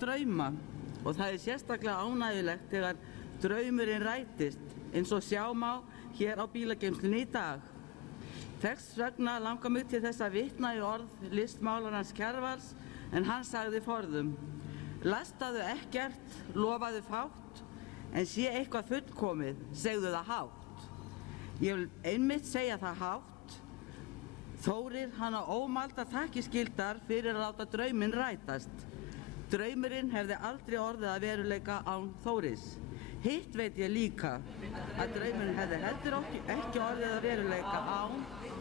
drauma og það sérstaklega ánægjulegt þegar draumurinn rætist eins og sjá má hér á bílageymslunni í dag. Þess vegna langar mig til þess að vitna í orð listmálarans Kjarvals en hann sagði forðum: Lastaðu ekkert, lofaðu fátt, en sé eitthvað fullkomið, segðu það hátt. Ég vil einmitt segja það hátt. Þórir hann á ómældar þakkir skyldar fyrir að láta drauminn rætast. Draumurinn hefði aldrei orðið að veruleika án Þóris. Hitt veit ég líka að draumurinn hefði heldur ekki orðið að veruleika án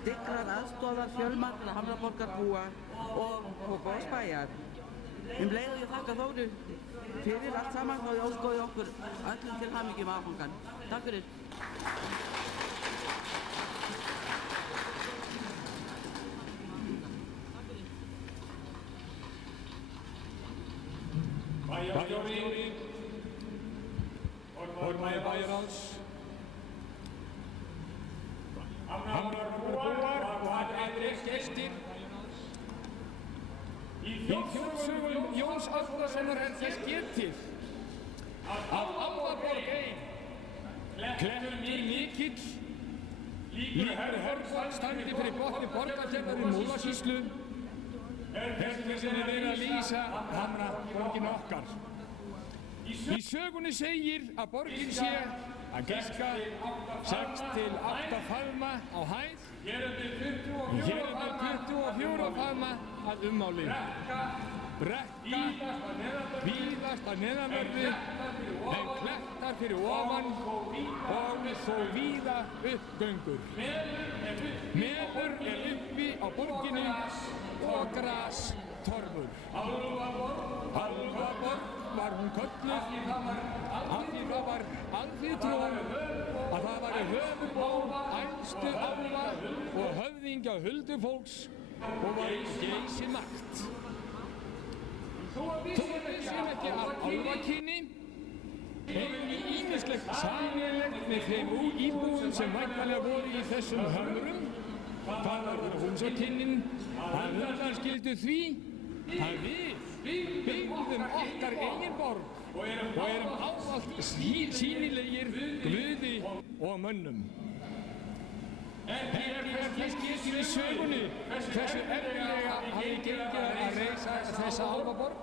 dyggrar aðstoðar fjölmargra Hamraborgarbúa og Kópavogsbæjar. Leið og ég þakka Þóri fyrir allt saman og ég óskoði okkur öllum til hamingju með aðfangann. Takk fyrir. Bæjarstjóri, formaður bæjarráðs, Hamrabúar og aðrir gestir. Í þjóðsögum Jóns Árnasonar er þess getið að Hamraborg ein, klettur mikill, líkur Hörgsvall standi fyrir botni Borgarfjarðar í Múlasýslu. Þess vegna er verið að lýsa Hamraborginni okkar. Í sögunni segir að borgin sé að giska 6 til 8 faðma á hæð. Hér er 24 faðma að ummáli. Brekka víðast að neðanverðu, en klettar fyrir ofan og þó víða uppgöngur. Melur er uppi á borginni og gras torfur. Álfaborg var hún kölluð af því það var alþýð trú að það væri höfuðból æðstu álfa og höfðingja huldufólks og var geysimakt. Þó að við séum ekki af álfakyni hefur við ýmislegt sameiginlegt með þeim íbúum sem væntanlega voru í þessum hömrum. Það var húsakynnin að undanskildu því að við byggðum okkar eigin borg og erum ávallt sýnilegir Guði og mönnum. Hér er fyrst getið í sögunni hversu erfiðlega hafi gengið að reisa þessa álfaborg.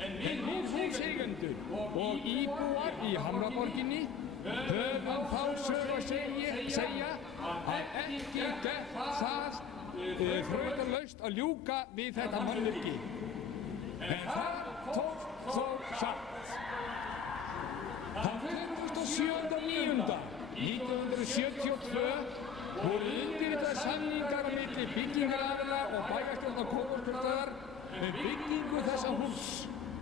En við húseigendur og íbúar í Hamraborginni höfum þá sögu að segja að ekki gekk það þrautalaust að ljúka við þetta mannvirki. En það tók þó samt. Þann 27.9.1972 voru undirritaðir samningar á milli byggingaraðila og bæjarstjórnar Kópavogsbæjar með byggingu þessa húss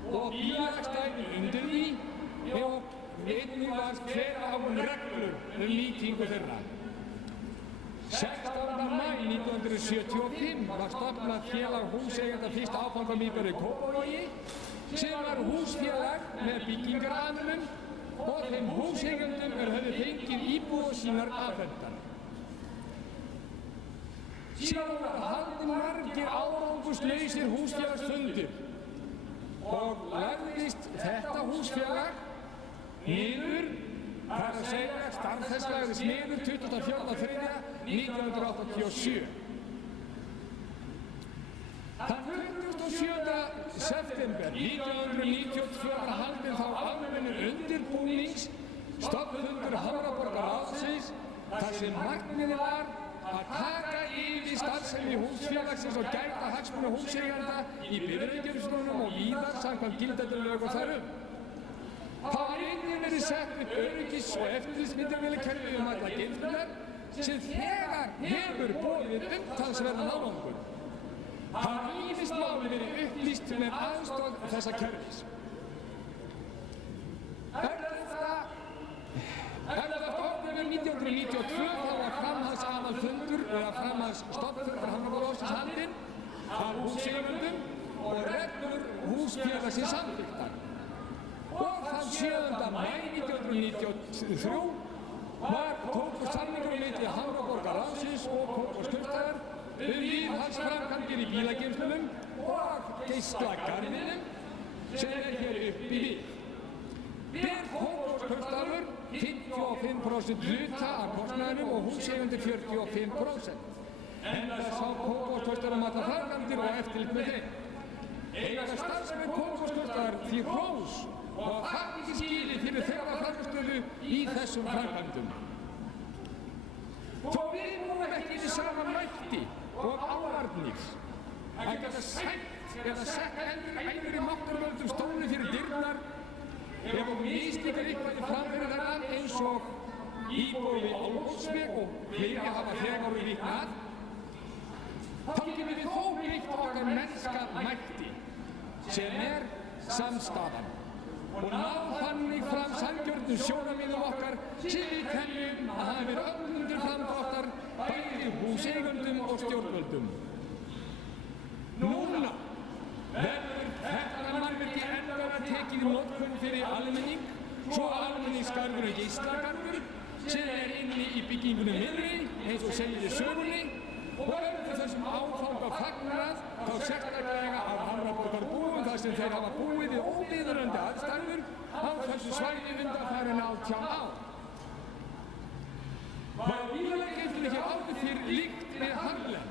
og bílastæði undir því og einnig var kveða á reglur nýtingu þeirra. 16. maí 1975 var stofnað félag húseigenda fyrsta áfangamíbur í Kópavogi sem var húsfélag með byggingaraðilum og þeim húseigendum höfðu fengið íbúðir sínar afhentar. Síðan var haldið margir árangurslausir húsfélagsfundir og lagðist þetta húsfélag niður, það er að segja starf þess lagðist niður 24.3.1987. Þann 27. september 1992 var haldinn þá almennur undirbúnings stofnfundur Hamraborgarráðsins þar sem markmiðið var að taka yfir starfsemi húsfélagsins og gæta hagsmuna húseigenda í bifreiðageymslunum og víðar samkvæmt gildandi lögum þar Það var einnig verið sett upp öryggis- og eftirlitsmyndavélakerfi alla geymslurnar sem þegar hefur boðið umtalsverðan árangur. Það hafa ýmist mál verið upplýst með aðstoð þessa kerfis. 11. október 1992 þá var framhaldsaðalfundur eða framhaldsstofnfundur Hamraborgarráðsins haldinn af húseigendum og reglur húsfélagsins samþykktar. Og þann 7. maí 1993 tóku samningur milli Hamraborgarráðsins og Kópavogsbæjar viðhaldsframkvæmdir í bílageymslunum og geislagarðinum sem hér uppi við. Ber Kópavogskaupstaður 55% hluta af kostnaðinum og húseigendur 45%. En það sá Kópavogskaupstaður allar framkvæmdir og eftirlit með þeim. Eiga starfsmenn Kópavogskaupstaðar því hrós og þakki skilið fyrir þeirra framstöðu í þessum framkvæmdum. Þó við vorum ekki í sama mætti og ávarnir að geta sætt eða sett einhverjum máttarvöldum stóli fyrir dyrnar ef og mislíkar eitthvað fram fyrir þennan eins og íbúi við Álfsveg og fleiri hafa þegar við vitnað, þá getum við þó byggt okkar mennska mætti sem samstaðan og náð þannig fram sanngjörnum sjónarmiðum okkar sem við teljum að hafi verið öllundir framdráttar bæði húseigendum og stjórnvöldum. Núna verður þetta mannvirki endanlega tekið í notkun fyrir almenning, svo almenningsgarður og geislagarður sem inni í byggingunum miðri eins og segir í sögunni og verður þessum áfanga fagnað þá sérstaklega af Hamraborgarbúum þar sem þeir hafa búið við óviðunandi aðstæður á þessu svæði undanfarin 18 ár. Var bílageymslunni hér áður fyrr líkt með Harlem,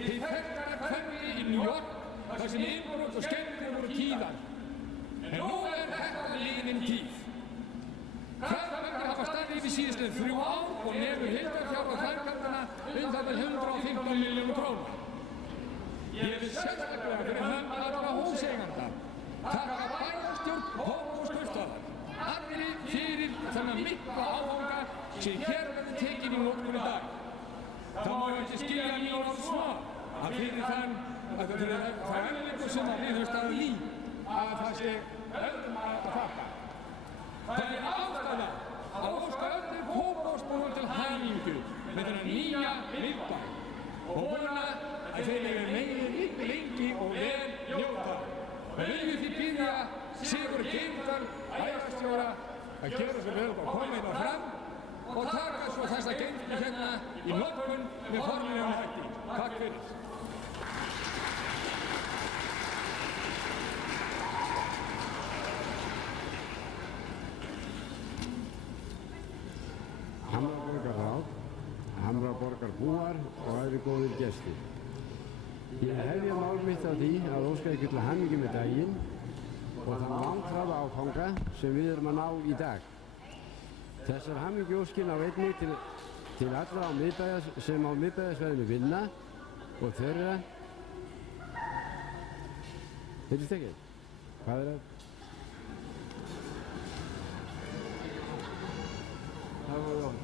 hið þekktara hverfi í New York þar sem innbrot og skemmdir voru tíðar. En nú þetta liðin tíð. Framkvæmdir hafa staðið yfir síðastliðin 3 ár og nemur heildarfjárhæð framkvæmdanna það 115 milljónir króna. Ég vil sérstaklega fyrir hönd allra húseigenda taka bæjarstjórn Kópavogskaupstaðar allri fyrir þennan mikla áfanga sem hér verður tekin í notkun í dag. Það má ekki skilja mín orð svo að fyrir það erfiðleikum sem við höfum staðið í að það sé öllum að þakka. Það er ástæða að óska öllum Kópavogsbúum til hamingju með þennan nýja miðbæ og vona að þeir megi lengi og vel njóta. Við viljum því biðja Sigurð Geirhardar bæjarstjóra að gera svo vel og koma hérna fram og taka svo þessa geymslu hérna í notkun með formlegum hætti. Takk fyrir. Hamraborgarráð, Hamraborgarbúar og aðrir góðir gestir. Ég hefja mál mitt á því að óska ykkur til hamingju með daginn og þann langþráða áfanga sem við erum að ná í dag. Þessar hamingjuóskir ná einnig til allra sem á miðbæjarsvæðinu vinna og þeirra... Heyrðist ekki? Hvað er það? Það var það.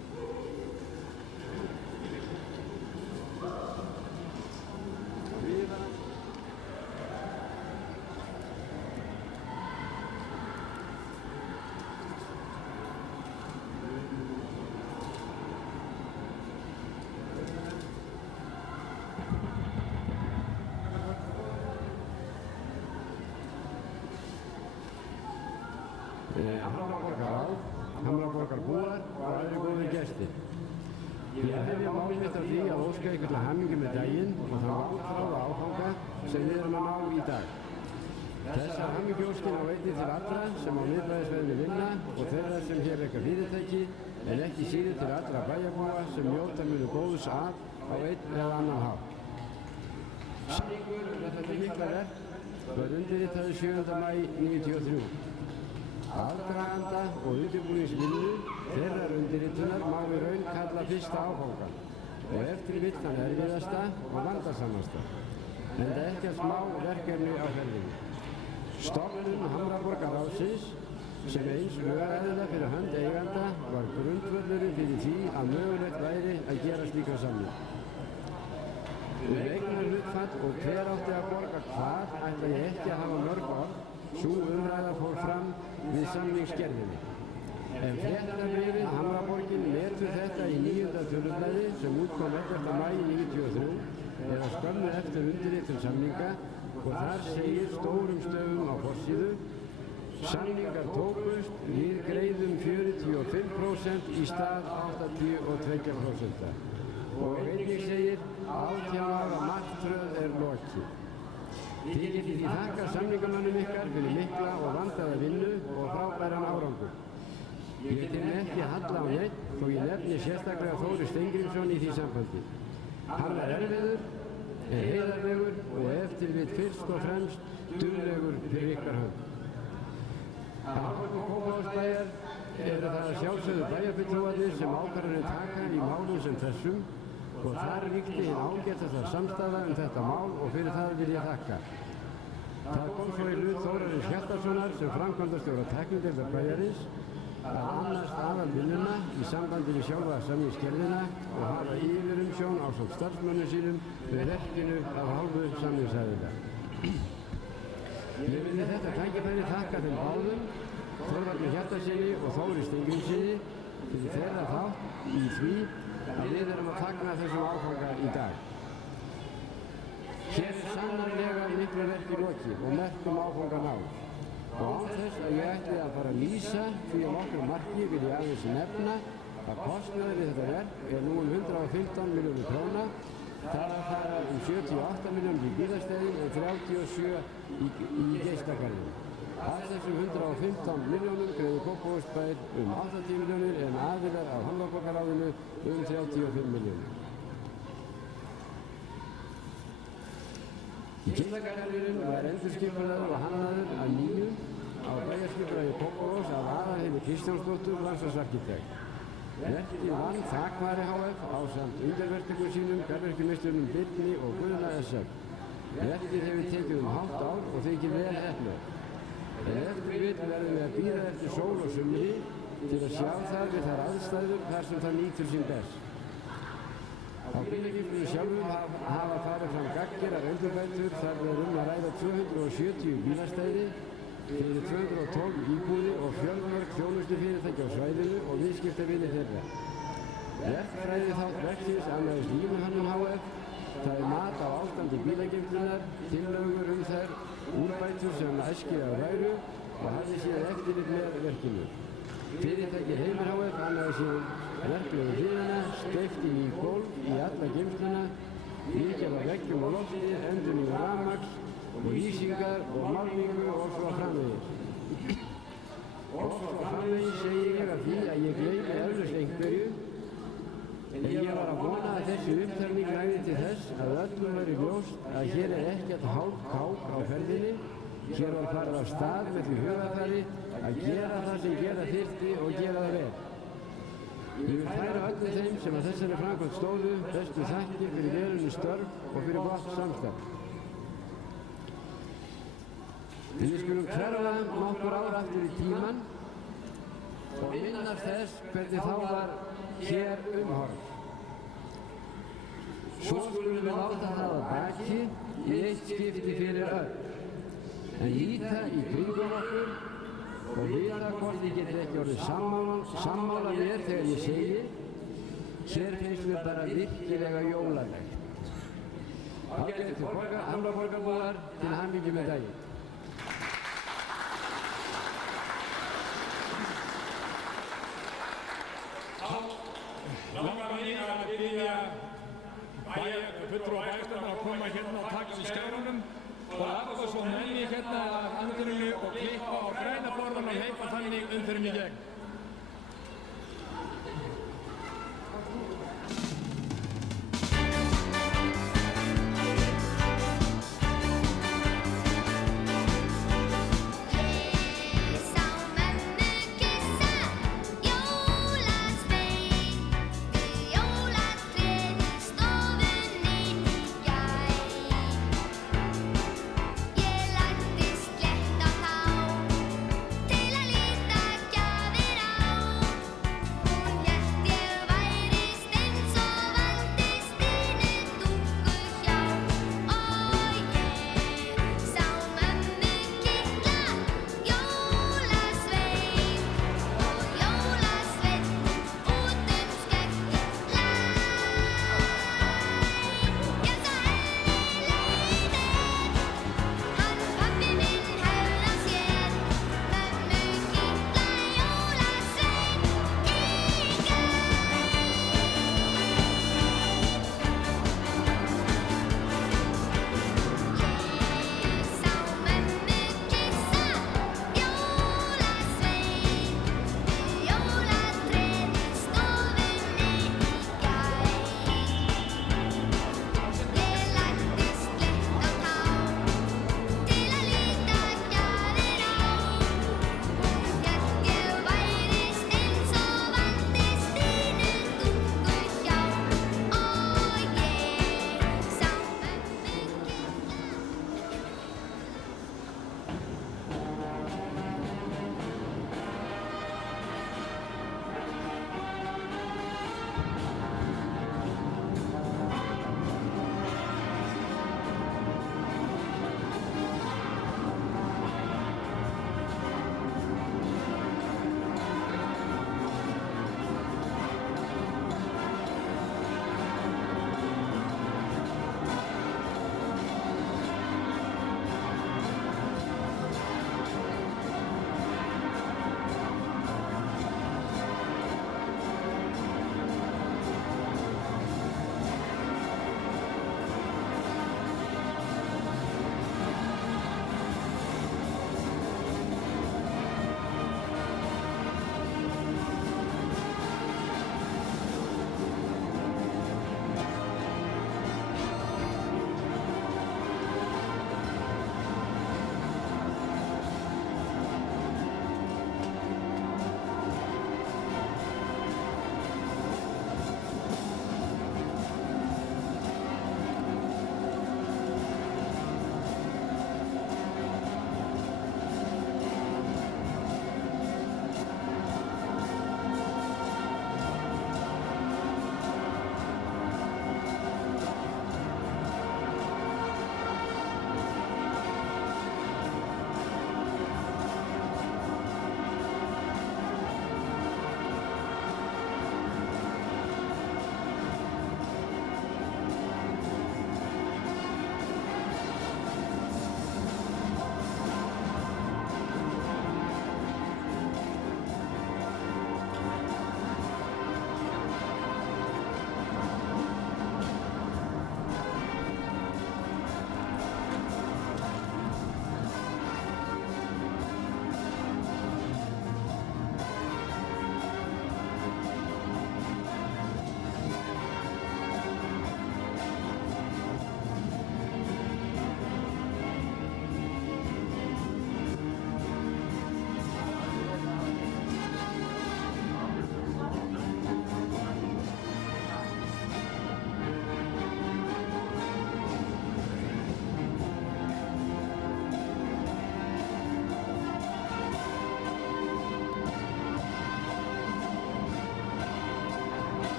Hamraborgarráð, Hamraborgarbúar og aðrir góðir gestir. Ég hefja mál mitt á því að óska ykkur til hamingju með daginn og þann langþráða áfanga sem við erum að ná í dag. Þessar hamingjuóskir ná einnig til allra sem á miðbæjarsvæðinu vinna og þeirra sem hér reka fyrirtæki en ekki síður til allra bæjarbúa sem njóta munu góðs af á einn eða annan hátt. Samningur þetta mikla verk var undirritaður 7. maí 1993. Aðdraganda og undirbúningsvinnu þeirrar undirritunar má í raun kalla fyrsta áfanga og eftir vill þann erfiðasta og vandasamasta, enda ekkert smá verkefni á ferðinni. Stofnun Hamraborgarráðsins sem eins lögaðila fyrir hönd eiganda var grundvöllurinn fyrir því að mögulegt væri að gera slíka samning. Eignarhlutfall og hver átti að borga hvað ætla ég ekki að hafa mörg orð. Sú umræða fór fram við samningsgerðinni. En fréttabréfið Hamraborgin metur þetta í 9. tölublaði sem útkom 11. maí 1993 eða skömmu eftir undirritun samninga og þar segir stórum stöfum á forsíðu: samningar tókust, við greiðum 45% í stað 82%. Og einnig segir 18 ára martröð lokið. Þið getið því þakka samningamönnum ykkar fyrir mikla og vandaða vinnu og frábæran árangur. Ég tel ekki að halla á neitt þó ég nefni sérstaklega Þóri Steingrímsson í því sambandi. Hann er erfiður, er heiðarlegur og ef til vill fyrst og fremst duglegur fyrir ykkar hönd. Af hálfu Kópavogsbæjar eru það að sjálfsögðu bæjarfulltrúarnir sem ákvarðanir taka í málum sem þessum og þar ríkti hinn ágætasta samstaða þetta mál og fyrir það vil ég þakka. Það kom svo í hlut Þórarins Hjartarsonar sem framkvæmdastjóra tæknideildar bæjarins að annast aðalvinnuna í sambandi við sjálfa samningsgerðina og hafa yfirumsjón ásamt starfsmönnum sínum við verkinu af hálfu samningsaðila. Ég vil þetta tækifæri þakka þeim báðum, Þorvaldi Hjartarsyni og Þóri Steingrímssyni, fyrir þeirra þátt í því að við erum að fagna þessum áfanga í dag. Hér er sannarlega miklu verk í lokið og merkum áfanga náð. Og án þess að ég ætli að fara að lýsa því að nokkru marki vil ég aðeins nefna að kostnaður við þetta verk er nú 115 milljónir króna, þar að fara 78 milljónir í bílastæðin en 37 í geislagarðinum. Af þessum 115 milljónum greiðir Kópavogsbær 80 milljónir en aðilar af Hamraborgarráðinu 35 milljónir. Geislagarðurinn var endurskipulagður og hannaður að nýju á bæjarskipulagi Kópavogs af Aðalheiði Kristjánsdóttur landsverksarkitekt. Verkið vann Þakvari hf. Ásamt undirverktökum sínum, garðyrkjumeisturunum Birni og Guðna s.f. Verkið hefur tekið hálft ár og þykir vel heppnað. En eftir vill verðum við að bíða eftir sól og sumri til að sjá það við þær aðstæður þar sem það nýtur sín best. Á bílagiflunum sjálfum hafa farið fram gagngerar endurbætur þar við að ræða 270 bílastæði fyrir 212 íbúðir og fjölmörg þjónustufyrirtæki á svæðinu og viðskiptavini þeirra. Verkfræði þátt verksins annaðist Línuhönnun hf. Það er mat á ástandi bílagiflunar, tillögur þær, úrbætur sem æskilegar væru og hafði síðan eftirlit með verkinu. Fyrirtæki Heimir hf. Annaði síðan verklegu hliðina, steypti í gólf í alla geymsluna, viðgerð á veggjum og lofti, endurnýjun rafmagns og lýsingar og málningu og svo framvegis. Og svo framvegis segi ég að því að ég gleymi eflaust einhverju, en ég var að vona að þessi upptalning næði til þess að öllum væri ljóst að hér er ekkert hálfkák á ferðinni. Hér var farið af stað með því hugafæri að gera það sem gera þyrfti og gera það vel. Ég vil færa öllum þeim sem að þessari framkvæmd stóðu bestu þakkir fyrir velunni störf og fyrir gott samstarf. Við skulum hverfa nokkur ár aftur í tímann og minnast þess hvernig þá var hér umhorfs. Svo skulum við láta það að baki í eitt skipti fyrir öll, en líta í kringum okkur og vita hvort ég get ekki orðið sammála mér þegar ég segi, hér finnst mér bara virkilega jólalegt. Ágætu Hamraborgarbúar, til hamingju með daginn. Langar mig að byrja fulltrúa bæjarstjórnar að koma hérna og taka sér skjárunum og lafa svo menni hérna af andrunu og klippa á græna borðan og hleypa þannig umfyrir mig gegn. Til að líta gjafir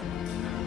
dag.